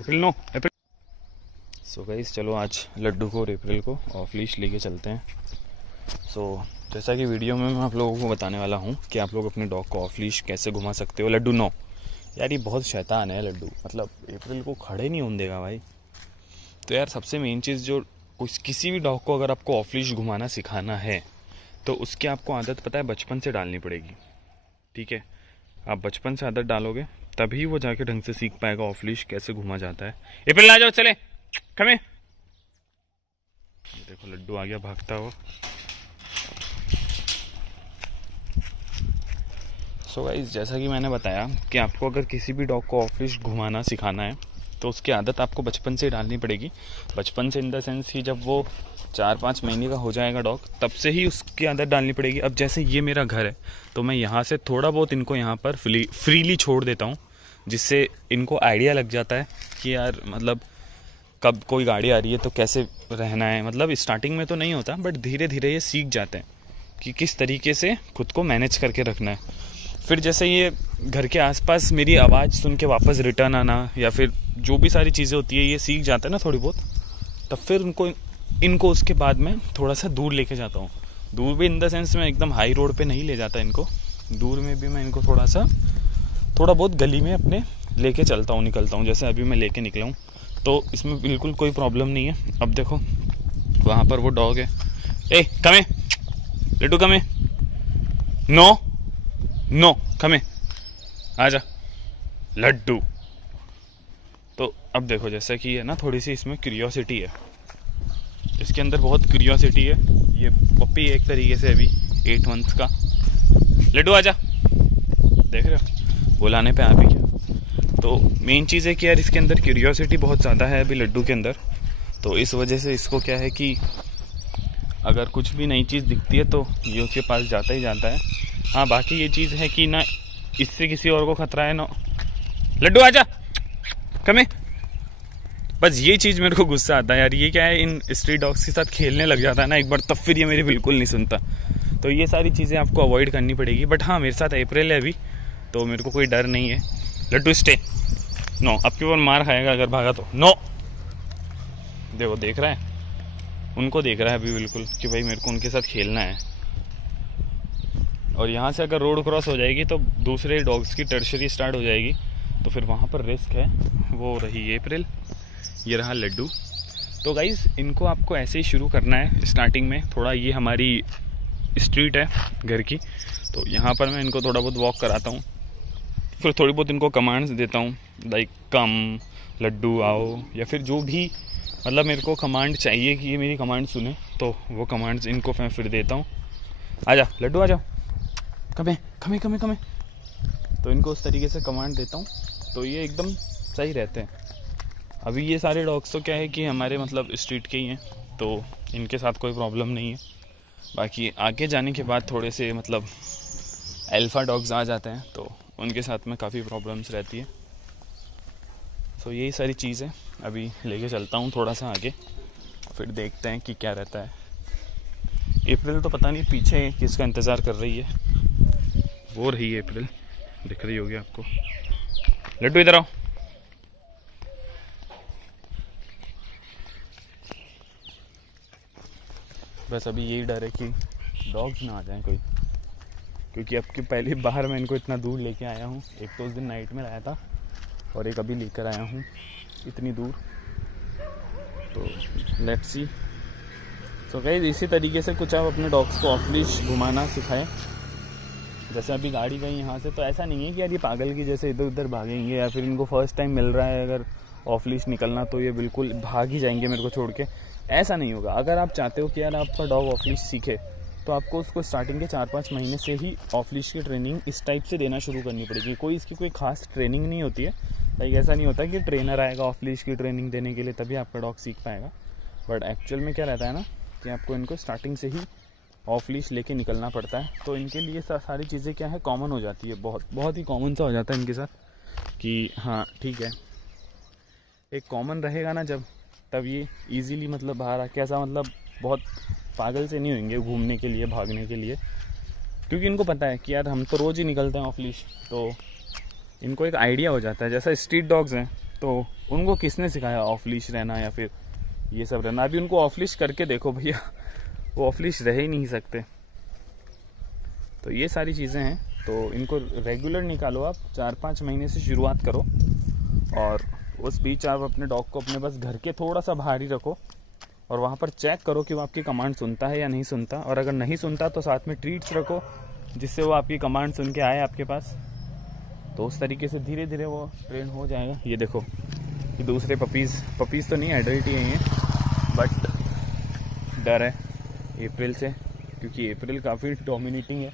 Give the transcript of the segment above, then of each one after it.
April no April. So guys चलो आज लड्डू को और एप्रिल को ऑफ लीश लेके चलते हैं। सो जैसा कि वीडियो में मैं आप लोगों को बताने वाला हूँ कि आप लोग अपने डॉग को ऑफ लीश कैसे घुमा सकते हो। लड्डू नो यार, ये बहुत शैतान है लड्डू, मतलब एप्रिल को खड़े नहीं होने देगा भाई। तो यार सबसे मेन चीज़ जो किसी भी डॉग को अगर आपको ऑफ लीश घुमाना सिखाना है तो उसकी आपको आदत पता है बचपन से डालनी पड़ेगी। ठीक है, आप बचपन से आदत डालोगे तभी वो जाके ढंग से सीख पाएगा ऑफ लीश कैसे घुमा जाता है। एप्रिल आ जाओ, चले कमे। देखो लड्डू आ गया भागता हुआ। सो गाइस जैसा कि मैंने बताया कि आपको अगर किसी भी डॉग को ऑफ लीश घुमाना सिखाना है तो उसकी आदत आपको बचपन से ही डालनी पड़ेगी। बचपन से इन द सेंस कि जब वो 4-5 महीने का हो जाएगा डॉग, तब से ही उसकी आदत डालनी पड़ेगी। अब जैसे ये मेरा घर है तो मैं यहाँ से थोड़ा बहुत इनको यहाँ पर फ्रीली छोड़ देता हूँ, जिससे इनको आइडिया लग जाता है कि यार मतलब कब कोई गाड़ी आ रही है तो कैसे रहना है। मतलब स्टार्टिंग में तो नहीं होता, बट धीरे धीरे ये सीख जाते हैं कि किस तरीके से खुद को मैनेज करके रखना है। फिर जैसे ये घर के आसपास मेरी आवाज़ सुन के वापस रिटर्न आना या फिर जो भी सारी चीज़ें होती है ये सीख जाता है ना थोड़ी बहुत, तब फिर इनको उसके बाद में थोड़ा सा दूर लेके जाता हूँ। दूर भी इन द सेंस में एकदम हाई रोड पे नहीं ले जाता इनको, दूर में भी मैं इनको थोड़ा बहुत गली में अपने लेके चलता हूँ, निकलता हूँ। जैसे अभी मैं लेके निकला हूँ तो इसमें बिल्कुल कोई प्रॉब्लम नहीं है। अब देखो वहाँ पर वो डॉग है, ए कमे लड्डू कमे, नो नो कमे आजा लड्डू। तो अब देखो जैसा कि है ना थोड़ी सी इसमें क्यूरियोसिटी है, इसके अंदर बहुत क्यूरियोसिटी है। ये पप्पी एक तरीके से अभी 8 मंथ्स का। लड्डू आजा, देख रहे हो बुलाने पे आ भी गया। तो मेन चीज़ है कि यार इसके अंदर क्यूरियोसिटी बहुत ज़्यादा है अभी लड्डू के अंदर। तो इस वजह से इसको क्या है कि अगर कुछ भी नई चीज़ दिखती है तो ये उसके पास जाता ही जाता है। हाँ बाकी ये चीज़ है कि ना इससे किसी और को खतरा है ना। लड्डू आजा कमे। बस ये चीज़ मेरे को गुस्सा आता है यार, ये क्या है इन स्ट्रीट डॉग्स के साथ खेलने लग जाता है ना एक बार, तब फिर ये मेरी बिल्कुल नहीं सुनता। तो ये सारी चीज़ें आपको अवॉइड करनी पड़ेगी। बट हाँ मेरे साथ अप्रैल है अभी, तो मेरे को कोई डर नहीं है। लड्डू स्टे, नो आपके ऊपर मार खाएगा अगर भागा तो। नो देखो देख रहा है, उनको देख रहा है अभी बिल्कुल कि भाई मेरे को उनके साथ खेलना है। और यहाँ से अगर रोड क्रॉस हो जाएगी तो दूसरे डॉग्स की टर्शरी स्टार्ट हो जाएगी, तो फिर वहाँ पर रिस्क है। वो रही अप्रैल, ये रहा लड्डू। तो गाइज़ इनको आपको ऐसे ही शुरू करना है स्टार्टिंग में। थोड़ा ये हमारी स्ट्रीट है घर की, तो यहाँ पर मैं इनको थोड़ा बहुत वॉक कराता हूँ, फिर थोड़ी बहुत इनको कमांड्स देता हूँ लाइक कम लड्डू आओ, या फिर जो भी मतलब मेरे को कमांड चाहिए कि ये मेरी कमांड सुने, तो वो कमांड्स इनको मैं फिर देता हूँ। आजा लड्डू आ जाओ, कमे कमे कमे कमे। तो इनको उस तरीके से कमांड देता हूँ तो ये एकदम सही रहते हैं। अभी ये सारे डॉग्स तो क्या है कि हमारे मतलब स्ट्रीट के ही हैं, तो इनके साथ कोई प्रॉब्लम नहीं है। बाकी आगे जाने के बाद थोड़े से मतलब अल्फा डॉग्स आ जाते हैं तो उनके साथ में काफ़ी प्रॉब्लम्स रहती है। सो यही सारी चीज़ है। अभी लेके चलता हूँ थोड़ा सा आगे, फिर देखते हैं कि क्या रहता है। अप्रैल तो पता नहीं पीछे किसका इंतज़ार कर रही है, वो रही है अप्रैल, दिख रही होगी आपको। लड्डू इधर आओ। बस अभी यही डर है कि डॉग्स ना आ जाएं कोई, क्योंकि अब की पहली बार मैं इनको इतना दूर लेके आया हूँ। एक तो उस दिन नाइट में लाया था और एक अभी लेकर आया हूँ इतनी दूर। तो लेट्स सी। तो गाइस इसी तरीके से कुछ आप अपने डॉग्स को ऑफ लीश घुमाना सिखाएं। जैसे अभी गाड़ी गई यहाँ से, तो ऐसा नहीं है कि यार ये पागल की जैसे इधर उधर भागेंगे, या फिर इनको फर्स्ट टाइम मिल रहा है अगर ऑफ लीश निकलना तो ये बिल्कुल भाग ही जाएंगे मेरे को छोड़ के। ऐसा नहीं होगा। अगर आप चाहते हो कि यार आपका डॉग ऑफ लीश सीखे तो आपको उसको स्टार्टिंग के 4-5 महीने से ही ऑफ लीश की ट्रेनिंग इस टाइप से देना शुरू करनी पड़ेगी। कोई इसकी कोई खास ट्रेनिंग नहीं होती है, लाइक ऐसा नहीं होता कि ट्रेनर आएगा ऑफ लीश की ट्रेनिंग देने के लिए तभी आपका डॉग सीख पाएगा। बट एक्चुअल में क्या रहता है ना कि आपको इनको स्टार्टिंग से ही ऑफ लीश लेके निकलना पड़ता है। तो इनके लिए सारी चीज़ें क्या है कॉमन हो जाती है, बहुत ही कॉमन सा हो जाता है इनके साथ कि हाँ ठीक है। एक कॉमन रहेगा ना जब, तब ये इजीली मतलब बाहर आके ऐसा मतलब बहुत पागल से नहीं होंगे घूमने के लिए, भागने के लिए, क्योंकि इनको पता है कि यार हम तो रोज़ ही निकलते हैं ऑफ लीश। तो इनको एक आइडिया हो जाता है। जैसा स्ट्रीट डॉग्स हैं तो उनको किसने सिखाया ऑफ लीश रहना या फिर ये सब रहना? अभी उनको ऑफ लीश करके देखो भैया, वो ऑफ लीश रह ही नहीं सकते। तो ये सारी चीज़ें हैं, तो इनको रेगुलर निकालो आप, 4-5 महीने से शुरुआत करो और उस बीच आप अपने डॉग को अपने बस घर के थोड़ा सा बाहर ही रखो और वहाँ पर चेक करो कि वो आपकी कमांड सुनता है या नहीं सुनता, और अगर नहीं सुनता तो साथ में ट्रीट्स रखो जिससे वो आपकी कमांड सुन के आए आपके पास। तो उस तरीके से धीरे धीरे वो ट्रेन हो जाएगा। ये देखो, ये दूसरे पपीज़ तो नहीं, एडल्ट ही हैं, बट डर है अप्रैल से, क्योंकि अप्रैल काफ़ी डोमिनेटिंग है,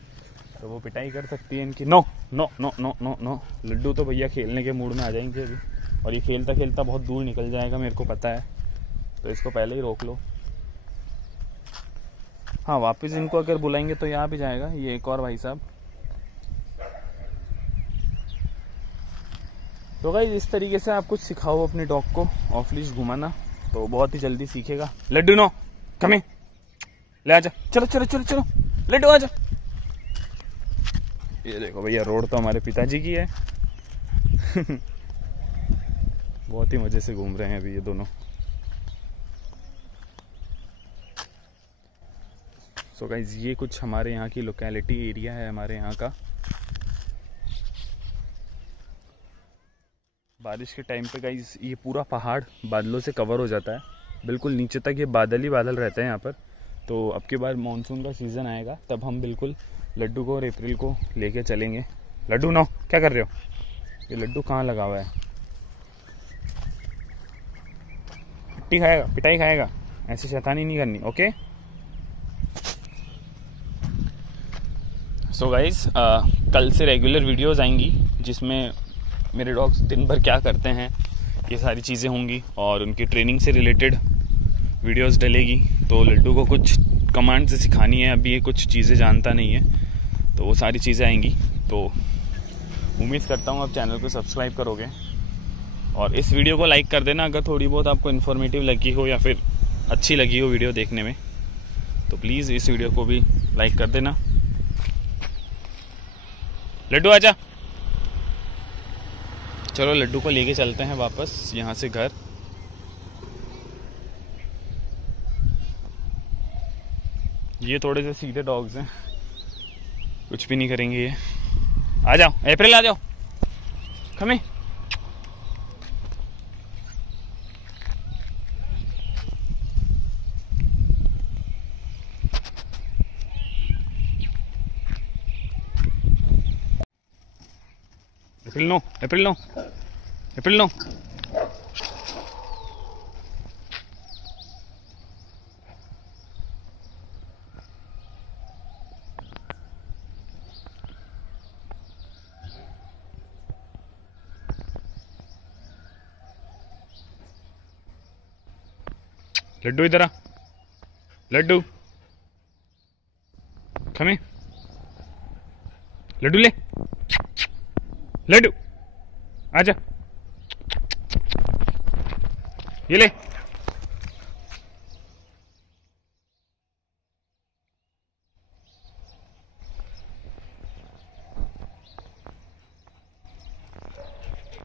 तो वो पिटाई कर सकती है इनकी। No no no no no no, Laddu तो भैया खेलने के मूड में आ जाएंगे अभी, और ये खेलता खेलता बहुत दूर निकल जाएगा, मेरे को पता है, तो इसको पहले ही रोक लो। हाँ, वापस इनको अगर बुलाएंगे तो यहाँ भी जाएगा। ये एक और भाई साहब। तो गाइस इस तरीके से आप कुछ सिखाओ अपने डॉग को ऑफ लीश घुमाना, तो बहुत ही जल्दी सीखेगा। लड्डू नो कम हियर, ले आजा, चलो चलो चलो चलो लड्डू आजा। ये देखो भैया, रोड तो हमारे पिताजी की है। बहुत ही मजे से घूम रहे हैं अभी ये दोनों। सो गाइस ये कुछ हमारे यहाँ की लोकेलिटी एरिया है हमारे यहाँ का। बारिश के टाइम पे गाइस ये पूरा पहाड़ बादलों से कवर हो जाता है, बिल्कुल नीचे तक ये बादल ही बादल रहते हैं यहाँ पर। तो अब के बाद मानसून का सीज़न आएगा, तब हम बिल्कुल लड्डू को और अप्रैल को लेके चलेंगे। लड्डू नो, क्या कर रहे हो? ये लड्डू कहाँ लगा हुआ है? पिटाई खाएगा, ऐसी शैतानी नहीं करनी, ओके? सो गाइस कल से रेगुलर वीडियोस आएंगी जिसमें मेरे डॉग्स दिन भर क्या करते हैं ये सारी चीज़ें होंगी, और उनकी ट्रेनिंग से रिलेटेड वीडियोस डलेगी। तो लड्डू को कुछ कमांड से सिखानी है, अभी ये कुछ चीज़ें जानता नहीं है, तो वो सारी चीज़ें आएंगी। तो उम्मीद करता हूँ आप चैनल को सब्सक्राइब करोगे और इस वीडियो को लाइक कर देना अगर थोड़ी बहुत आपको इन्फॉर्मेटिव लगी हो या फिर अच्छी लगी हो वीडियो देखने में, तो प्लीज़ इस वीडियो को भी लाइक कर देना। लड्डू आजा, चलो लड्डू को लेके चलते हैं वापस यहाँ से घर। ये थोड़े से सीधे डॉग्स हैं, कुछ भी नहीं करेंगे ये। आ जाओ अप्रैल, आ जाओ, come here. April no, April no, April no. Laddu इधर आ, लड्डू कम हियर, लड्डू ले, लड्डू आजा, ये ले।